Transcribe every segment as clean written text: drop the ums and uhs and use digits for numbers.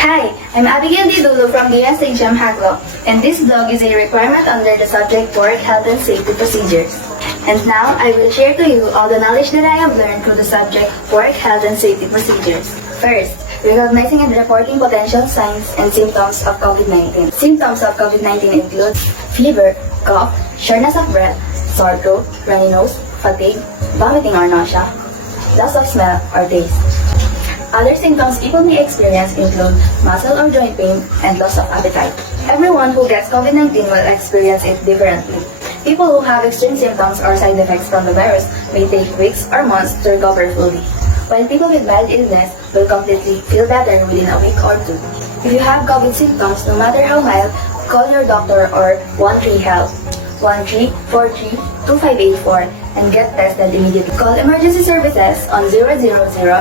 Hi, I'm Abigail Didulo from the SHM Haglo, and this blog is a requirement under the subject Work Health and Safety Procedures. And now, I will share to you all the knowledge that I have learned through the subject Work Health and Safety Procedures. First, recognizing and reporting potential signs and symptoms of COVID-19. Symptoms of COVID-19 include fever, cough, shortness of breath, sore throat, runny nose, fatigue, vomiting or nausea, loss of smell or taste. Other symptoms people may experience include muscle or joint pain and loss of appetite. Everyone who gets COVID-19 will experience it differently. People who have extreme symptoms or side effects from the virus may take weeks or months to recover fully, while people with mild illness will completely feel better within a week or two. If you have COVID symptoms, no matter how mild, call your doctor or 13-HEALTH, 1343-2584, and get tested immediately. Call emergency services on 000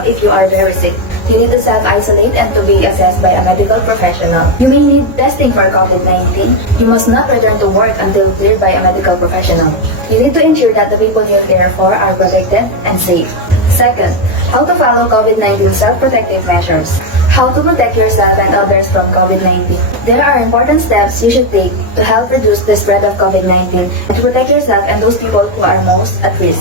if you are very sick. You need to self-isolate and to be assessed by a medical professional. You may need testing for COVID-19. You must not return to work until cleared by a medical professional. You need to ensure that the people you care for are protected and safe. Second, how to follow COVID-19 self-protective measures. How to protect yourself and others from COVID-19. There are important steps you should take to help reduce the spread of COVID-19 and to protect yourself and those people who are most at risk.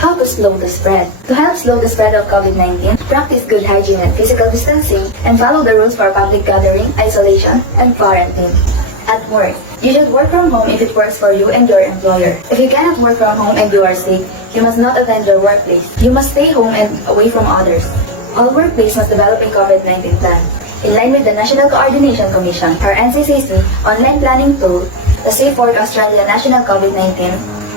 How to slow the spread. To help slow the spread of COVID-19, practice good hygiene and physical distancing and follow the rules for public gathering, isolation, and quarantine. At work, you should work from home if it works for you and your employer. If you cannot work from home and you are sick, you must not attend your workplace. You must stay home and away from others. All workplaces must develop a COVID-19 plan. In line with the National Coordination Commission, or NCCC, online planning tool, the Safe Work Australia National COVID-19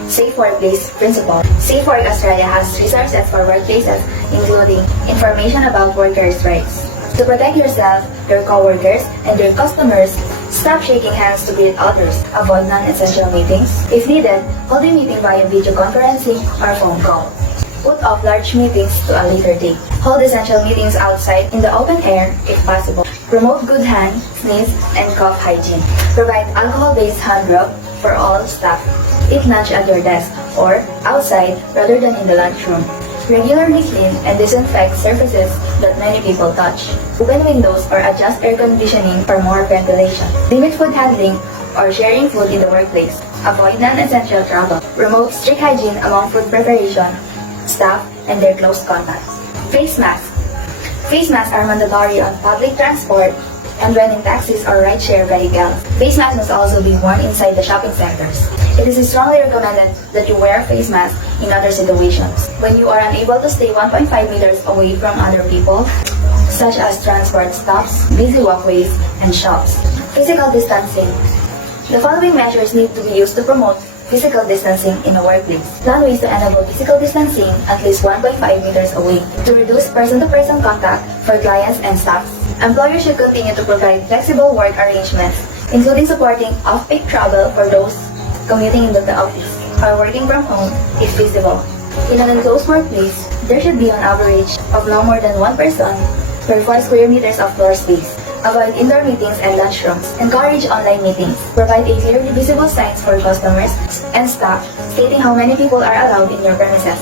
Safe Workplace Principle. Safe Work Australia has resources for workplaces, including information about workers' rights. To protect yourself, your co-workers, and your customers, stop shaking hands to greet others. Avoid non-essential meetings. If needed, hold a meeting via video conferencing or phone call. Put off large meetings to a later date. Hold essential meetings outside in the open air if possible. Promote good hand, sneeze, and cough hygiene. Provide alcohol-based hand rub for all staff. Eat lunch at your desk or outside rather than in the lunchroom. Regularly clean and disinfect surfaces that many people touch. Open windows or adjust air conditioning for more ventilation. Limit food handling or sharing food in the workplace. Avoid non-essential travel. Promote strict hygiene among food preparation, staff, and their close contacts. Face masks. Face masks are mandatory on public transport and when in taxis or rideshare vehicles. Face masks must also be worn inside the shopping centers. It is strongly recommended that you wear face masks in other situations. When you are unable to stay 1.5 meters away from other people, such as transport stops, busy walkways, and shops. Physical distancing. The following measures need to be used to promote physical distancing in a workplace. Plan ways to enable physical distancing at least 1.5 meters away to reduce person-to-person contact for clients and staff. Employers should continue to provide flexible work arrangements, including supporting off-peak travel for those commuting into the office or working from home if feasible. In an enclosed workplace, there should be an average of no more than one person per 4 square meters of floor space. Avoid indoor meetings and lunchrooms. Encourage online meetings. Provide a clearly visible signs for customers and staff stating how many people are allowed in your premises.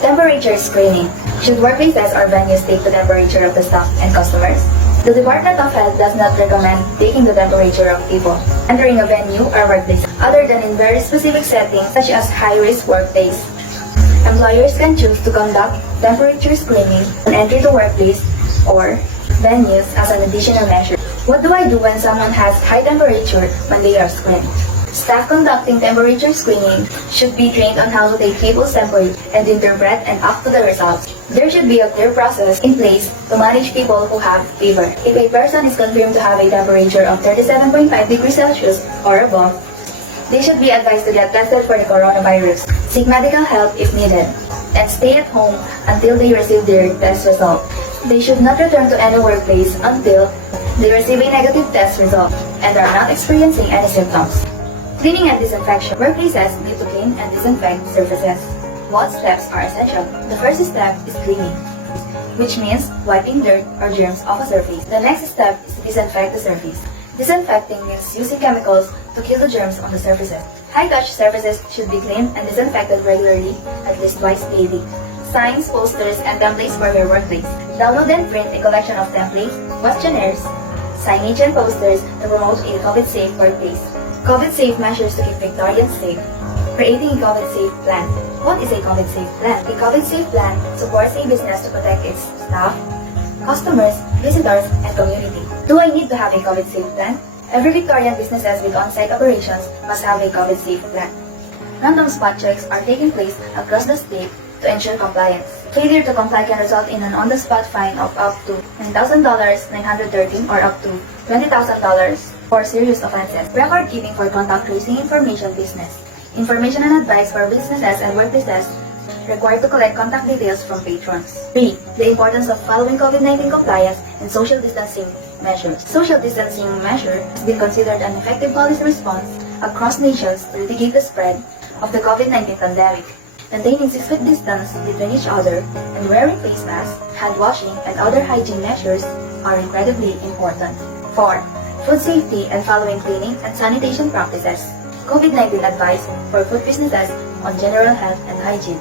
Temperature screening. Should workplaces or venues take the temperature of the staff and customers? The Department of Health does not recommend taking the temperature of people entering a venue or workplace other than in very specific settings such as high-risk workplace. Employers can choose to conduct temperature screening on entry to workplace or venues as an additional measure. What do I do when someone has high temperature when they are screened? Staff conducting temperature screening should be trained on how to take people's temperature and interpret and act to the results. There should be a clear process in place to manage people who have fever. If a person is confirmed to have a temperature of 37.5 degrees Celsius or above, they should be advised to get tested for the coronavirus, seek medical help if needed, and stay at home until they receive their test result. They should not return to any workplace until they receive a negative test result and are not experiencing any symptoms. Cleaning and disinfection. Workplaces need to clean and disinfect surfaces. What steps are essential? The first step is cleaning, which means wiping dirt or germs off a surface. The next step is to disinfect the surface. Disinfecting means using chemicals to kill the germs on the surfaces. High-touch surfaces should be cleaned and disinfected regularly, at least twice daily. Signs, posters, and templates for your workplace. Download and print a collection of templates, questionnaires, signage and posters to promote a COVID-safe workplace. COVID-safe measures to keep Victorians safe. Creating a COVID-safe plan. What is a COVID-safe plan? A COVID-safe plan supports a business to protect its staff, customers, visitors, and community. Do I need to have a COVID-safe plan? Every Victorian businesses with on-site operations must have a COVID-safe plan. Random spot checks are taking place across the state to ensure compliance. Failure to comply can result in an on-the-spot fine of up to $9,000, $913, or up to $20,000 for serious offenses. Record keeping for contact tracing information business. Information and advice for businesses and workplaces required to collect contact details from patrons. 3. The importance of following COVID-19 compliance and social distancing measures. Social distancing measure has been considered an effective policy response across nations to mitigate the spread of the COVID-19 pandemic. Maintaining 6 feet distance between each other and wearing face masks, hand washing, and other hygiene measures are incredibly important. 4. Food safety and following cleaning and sanitation practices. COVID-19 advice for food businesses on general health and hygiene.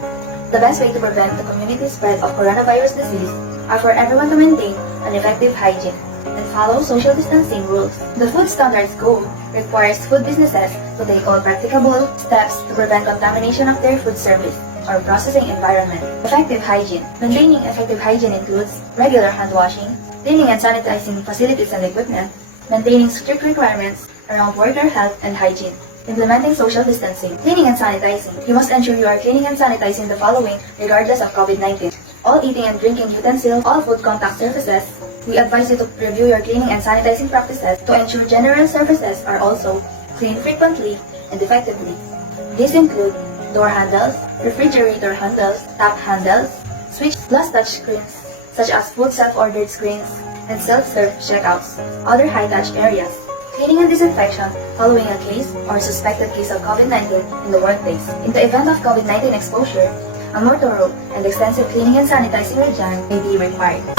The best way to prevent the community spread of coronavirus disease are for everyone to maintain an effective hygiene and follow social distancing rules. The Food Standards Code requires food businesses to take all practicable steps to prevent contamination of their food service or processing environment. Effective hygiene. Maintaining effective hygiene includes regular hand washing, cleaning and sanitizing facilities and equipment, maintaining strict requirements around worker health and hygiene. Implementing social distancing. Cleaning and sanitizing. You must ensure you are cleaning and sanitizing the following regardless of COVID-19. All eating and drinking utensils, all food contact surfaces. We advise you to review your cleaning and sanitizing practices to ensure general surfaces are also cleaned frequently and effectively. These include door handles, refrigerator handles, tap handles, switch glass touch screens, such as food self-ordered screens, and self-serve checkouts. Other high-touch areas. Cleaning and disinfection following a case or suspected case of COVID-19 in the workplace. In the event of COVID-19 exposure, a more thorough and extensive cleaning and sanitizing regime may be required.